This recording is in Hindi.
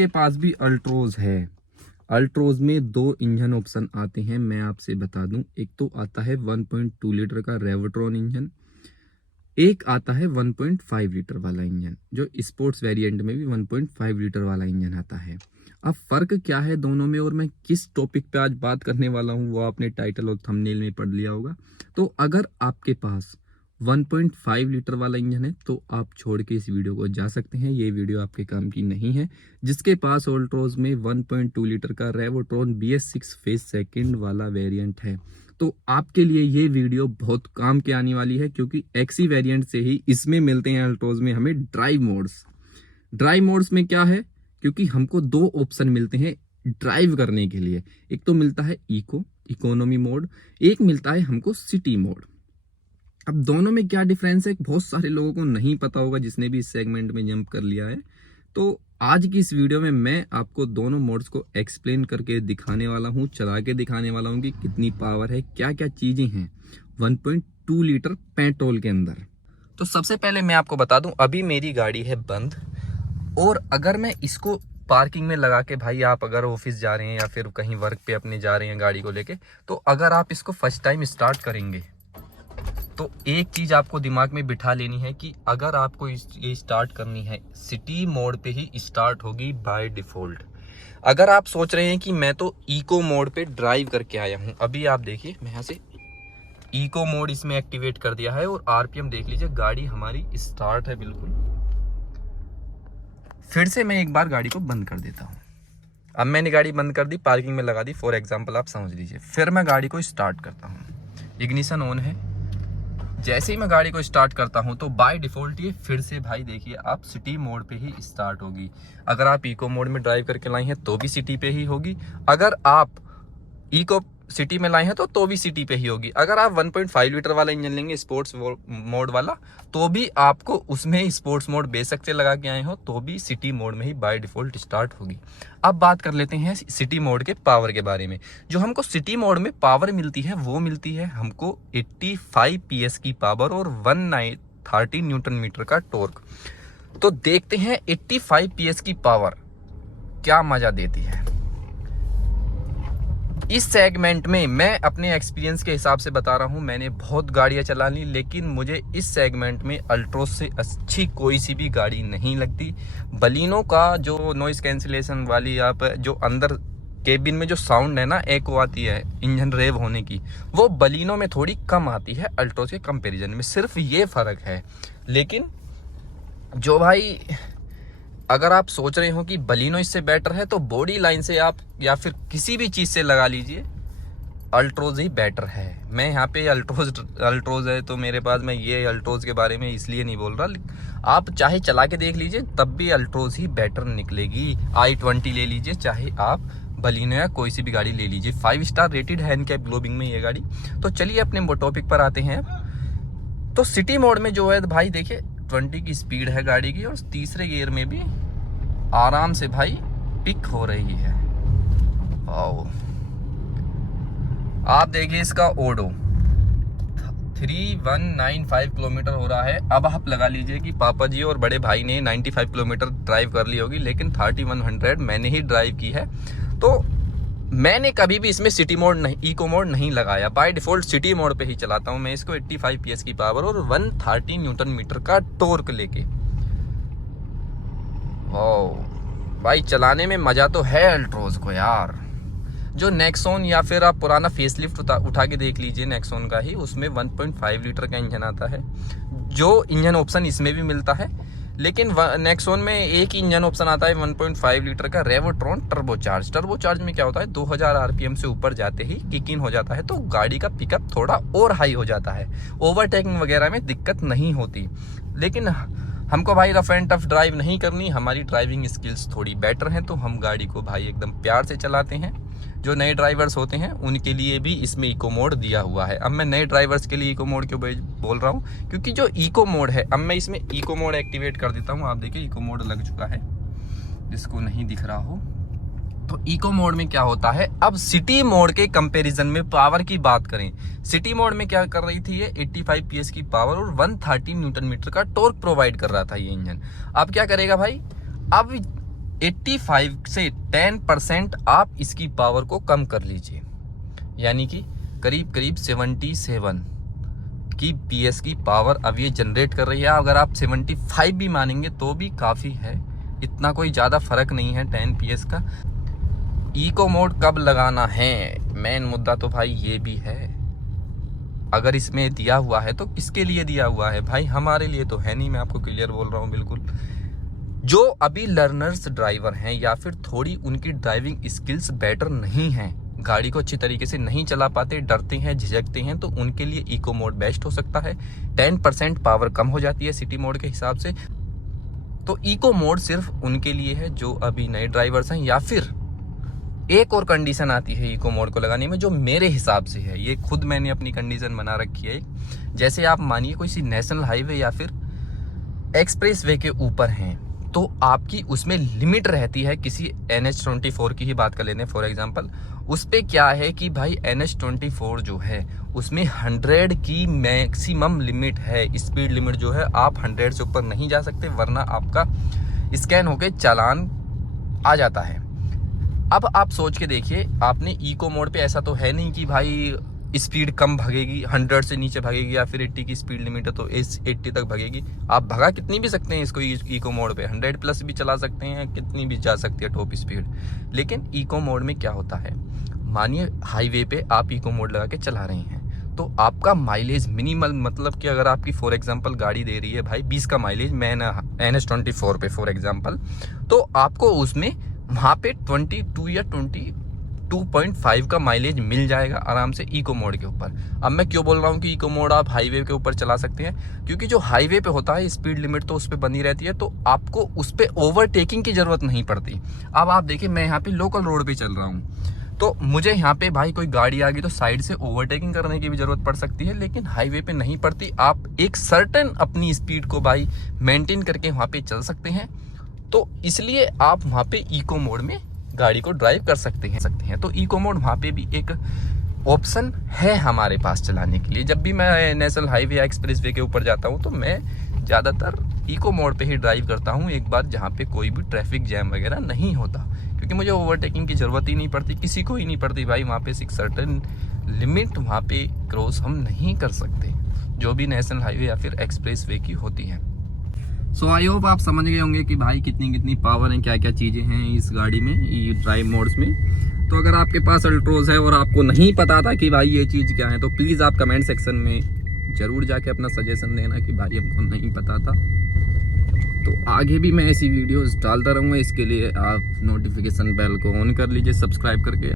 जिसके पास भी अल्ट्रोज है, अल्ट्रोज में दो इंजन ऑप्शन आते हैं, मैं आपसे बता दूं। एक तो आता है 1.2 लीटर का रेवोट्रॉन इंजन, एक आता है 1.5 लीटर वाला इंजन, जो स्पोर्ट्स वेरिएंट में भी 1.5 लीटर वाला इंजन आता है। अब फर्क क्या है दोनों में और मैं किस टॉपिक पे आज बात करने वाला हूं वो आपने टाइटल और थंबनेल में पढ़ लिया होगा। तो अगर आपके पास 1.5 लीटर वाला इंजन है तो आप छोड़ के इस वीडियो को जा सकते हैं, ये वीडियो आपके काम की नहीं है। जिसके पास अल्ट्रोज में 1.2 लीटर का रेवोट्रॉन BS6 फेज सेकंड वाला वेरिएंट है तो आपके लिए ये वीडियो बहुत काम के आने वाली है, क्योंकि एक्सी वेरिएंट से ही इसमें मिलते हैं अल्ट्रोज में हमें ड्राइव मोड्स। ड्राइव मोड्स में क्या है, क्योंकि हमको दो ऑप्शन मिलते हैं ड्राइव करने के लिए। एक तो मिलता है इकोनॉमी मोड, एक मिलता है हमको सिटी मोड। अब दोनों में क्या डिफरेंस है बहुत सारे लोगों को नहीं पता होगा जिसने भी इस सेगमेंट में जंप कर लिया है। तो आज की इस वीडियो में मैं आपको दोनों मोड्स को एक्सप्लेन करके दिखाने वाला हूं, चला के दिखाने वाला हूं कि कितनी पावर है, क्या क्या चीजें हैं 1.2 लीटर पेट्रोल के अंदर। तो सबसे पहले मैं आपको बता दूं, अभी मेरी गाड़ी है बंद, और अगर मैं इसको पार्किंग में लगा के, भाई आप अगर ऑफिस जा रहे हैं या फिर कहीं वर्क पे अपने जा रहे हैं गाड़ी को लेके, तो अगर आप इसको फर्स्ट टाइम स्टार्ट करेंगे तो एक चीज आपको दिमाग में बिठा लेनी है कि अगर आपको ये स्टार्ट करनी है सिटी मोड पे ही स्टार्ट होगी बाय डिफॉल्ट। अगर आप सोच रहे हैं कि मैं तो इको मोड पे ड्राइव करके आया हूं, अभी आप देखिए मैं यहाँ से इको मोड इसमें एक्टिवेट कर दिया है और आरपीएम देख लीजिए, गाड़ी हमारी स्टार्ट है बिल्कुल। फिर से मैं एक बार गाड़ी को बंद कर देता हूँ। अब मैंने गाड़ी बंद कर दी, पार्किंग में लगा दी फॉर एग्जाम्पल, आप समझ लीजिए। फिर मैं गाड़ी को स्टार्ट करता हूँ, इग्निशन ऑन है। जैसे ही मैं गाड़ी को स्टार्ट करता हूं तो बाय डिफॉल्ट ये फिर से भाई देखिए आप सिटी मोड पे ही स्टार्ट होगी। अगर आप इको मोड में ड्राइव करके लाए हैं तो भी सिटी पे ही होगी, अगर आप इको सिटी में लाए हैं तो भी सिटी पे ही होगी। अगर आप 1.5 लीटर वाला इंजन लेंगे स्पोर्ट्स मोड वाला, तो भी आपको उसमें स्पोर्ट्स मोड बेशक से लगा के आए हो तो भी सिटी मोड में ही बाय डिफॉल्ट स्टार्ट होगी। अब बात कर लेते हैं सिटी मोड के पावर के बारे में। जो हमको सिटी मोड में पावर मिलती है वो मिलती है हमको 85 PS की पावर और 130 न्यूटन मीटर का टॉर्क। तो देखते हैं 85 PS की पावर क्या मजा देती है। इस सेगमेंट में मैं अपने एक्सपीरियंस के हिसाब से बता रहा हूं, मैंने बहुत गाड़ियां चला ली, लेकिन मुझे इस सेगमेंट में अल्ट्रोज से अच्छी कोई सी भी गाड़ी नहीं लगती। बलिनो का जो नॉइस कैंसिलेशन वाली आप जो अंदर केबिन में जो साउंड है ना, एको आती है इंजन रेव होने की, वो बलिनो में थोड़ी कम आती है अल्ट्रोज के कंपेरिजन में, सिर्फ ये फर्क है। लेकिन जो भाई अगर आप सोच रहे हो कि बलिनो इससे बेटर है तो बॉडी लाइन से आप या फिर किसी भी चीज से लगा लीजिए, अल्ट्रोज ही बेटर है। मैं यहाँ पे अल्ट्रोज है तो मेरे पास, मैं ये अल्ट्रोज के बारे में इसलिए नहीं बोल रहा, आप चाहे चला के देख लीजिए तब भी अल्ट्रोज ही बेटर निकलेगी। i20 ले लीजिए, चाहे आप बलिनो या कोई सी भी गाड़ी ले लीजिए, 5 स्टार रेटेड है इनके ग्लोबिंग में ये गाड़ी। तो चलिए अपने टॉपिक पर आते हैं। तो सिटी मोड में जो है भाई देखिए 20 की स्पीड है गाड़ी की और तीसरे गियर में भी आराम से भाई पिक हो रही है। आप देखिए इसका ओडो 3195 किलोमीटर हो रहा है। अब आप लगा लीजिए कि पापा जी और बड़े भाई ने 95 किलोमीटर ड्राइव कर ली होगी, लेकिन 3100 मैंने ही ड्राइव की है। तो मैंने कभी भी इसमें सिटी मोड नहीं, इको मोड नहीं लगाया, बाय डिफॉल्ट सिटी मोड पे ही चलाता हूं मैं इसको। 85 PS की पावर और 130 न्यूटन मीटर का टॉर्क लेके। भाई चलाने में मजा तो है अल्ट्रोज को यार। जो नेक्सॉन या फिर आप पुराना फेसलिफ्ट उठा के देख लीजिए नेक्सॉन का ही, उसमें 1.5 लीटर का इंजन आता है। जो इंजन ऑप्शन इसमें भी मिलता है, लेकिन नेक्सॉन में एक इंजन ऑप्शन आता है 1.5 लीटर का रेवोट्रॉन टर्बोचार्ज। टर्बोचार्ज में क्या होता है, 2000 RPM से ऊपर जाते ही किक इन हो जाता है, तो गाड़ी का पिकअप थोड़ा और हाई हो जाता है, ओवरटेकिंग वगैरह में दिक्कत नहीं होती। लेकिन हमको भाई रफ एंड टफ ड्राइव नहीं करनी, हमारी ड्राइविंग स्किल्स थोड़ी बेटर हैं, तो हम गाड़ी को भाई एकदम प्यार से चलाते हैं। जो नए ड्राइवर्स होते हैं उनके लिए भी इसमें इको मोड दिया हुआ है। अब मैं नए ड्राइवर्स के लिए इको मोड क्यों बोल रहा हूँ, क्योंकि जो इको मोड है, अब मैं इसमें इको मोड एक्टिवेट कर देता हूँ। आप देखिए इको मोड लग चुका है, जिसको नहीं दिख रहा हो तो इको मोड में क्या होता है। अब सिटी मोड के कंपैरिजन में पावर की बात करें, सिटी मोड में क्या कर रही थी ये 85 PS की पावर और 130 न्यूटन मीटर का टॉर्क प्रोवाइड कर रहा था ये इंजन। अब क्या करेगा भाई, अब 85 से 10% आप इसकी पावर को कम कर लीजिए, यानी कि करीब करीब 77 की PS की पावर अब ये जनरेट कर रही है। अगर आप 75 भी मानेंगे तो भी काफ़ी है, इतना कोई ज़्यादा फर्क नहीं है 10 PS का। इको मोड कब लगाना है, मेन मुद्दा तो भाई ये भी है। अगर इसमें दिया हुआ है तो किसके लिए दिया हुआ है भाई, हमारे लिए तो है नहीं, मैं आपको क्लियर बोल रहा हूँ बिल्कुल। जो अभी लर्नर्स ड्राइवर हैं या फिर थोड़ी उनकी ड्राइविंग स्किल्स बेटर नहीं हैं, गाड़ी को अच्छी तरीके से नहीं चला पाते, डरते हैं, झिझकते हैं, तो उनके लिए इको मोड बेस्ट हो सकता है। 10% पावर कम हो जाती है सिटी मोड के हिसाब से। तो इको मोड सिर्फ उनके लिए है जो अभी नए ड्राइवर्स हैं, या फिर एक और कंडीशन आती है इको मोड को लगाने में जो मेरे हिसाब से है, ये खुद मैंने अपनी कंडीशन बना रखी है। जैसे आप मानिए कोई सी नेशनल हाईवे या फिर एक्सप्रेस वे के ऊपर हैं, तो आपकी उसमें लिमिट रहती है। किसी NH24 की ही बात कर लेते हैं फॉर एग्जांपल, उस पे क्या है कि भाई NH24 जो है उसमें 100 की मैक्सिमम लिमिट है, स्पीड लिमिट जो है, आप 100 से ऊपर नहीं जा सकते, वरना आपका स्कैन होके चालान आ जाता है। अब आप सोच के देखिए, आपने इको मोड पे ऐसा तो है नहीं कि भाई स्पीड कम भागेगी, 100 से नीचे भागेगी, या फिर 80 की स्पीड लिमिट है तो 80 तक भागेगी। आप भगा कितनी भी सकते हैं इसको इको मोड पे, 100 प्लस भी चला सकते हैं, कितनी भी जा सकती है टॉप स्पीड। लेकिन इको मोड में क्या होता है, मानिए हाईवे पे आप इको मोड लगा के चला रहे हैं, तो आपका माइलेज मिनिमल, मतलब कि अगर आपकी फॉर एग्जांपल गाड़ी दे रही है भाई 20 का माइलेज, मैं NH24 पे फॉर एग्जांपल, तो आपको उसमें वहाँ पे 22 या 22.5 का माइलेज मिल जाएगा आराम से इको मोड के ऊपर। अब मैं क्यों बोल रहा हूँ कि इको मोड आप हाईवे के ऊपर चला सकते हैं, क्योंकि जो हाईवे पे होता है स्पीड लिमिट तो उस पर बनी रहती है, तो आपको उस पर ओवरटेकिंग की जरूरत नहीं पड़ती। अब आप देखिए, मैं यहाँ पे लोकल रोड पे चल रहा हूँ, तो मुझे यहाँ पे भाई कोई गाड़ी आ गई तो साइड से ओवरटेकिंग करने की भी जरूरत पड़ सकती है, लेकिन हाईवे पे नहीं पड़ती। आप एक सर्टेन अपनी स्पीड को भाई मेंटेन करके वहाँ पे चल सकते हैं, तो इसलिए आप वहाँ पे इको मोड में गाड़ी को ड्राइव कर सकते हैं। तो इको मोड वहाँ पे भी एक ऑप्शन है हमारे पास चलाने के लिए। जब भी मैं नेशनल हाईवे या एक्सप्रेस वे के ऊपर जाता हूँ तो मैं ज़्यादातर इको मोड पे ही ड्राइव करता हूँ, एक बार जहाँ पे कोई भी ट्रैफिक जैम वगैरह नहीं होता, क्योंकि मुझे ओवरटेकिंग की ज़रूरत ही नहीं पड़ती, किसी को ही नहीं पड़ती भाई। वहाँ पे एक सर्टेन लिमिट वहाँ पे क्रॉस हम नहीं कर सकते, जो भी नेशनल हाईवे या फिर एक्सप्रेस वे की होती है। सो आई होप आप समझ गए होंगे कि भाई कितनी कितनी पावर है, क्या क्या चीज़ें हैं इस गाड़ी में, ये ड्राइव मोड्स में। तो अगर आपके पास अल्ट्रोज है और आपको नहीं पता था कि भाई ये चीज़ क्या है, तो प्लीज़ आप कमेंट सेक्शन में ज़रूर जाके अपना सजेशन देना कि भाई हमको नहीं पता था। तो आगे भी मैं ऐसी वीडियोस डालता रहूँगा, इसके लिए आप नोटिफिकेशन बेल को ऑन कर लीजिए सब्सक्राइब करके।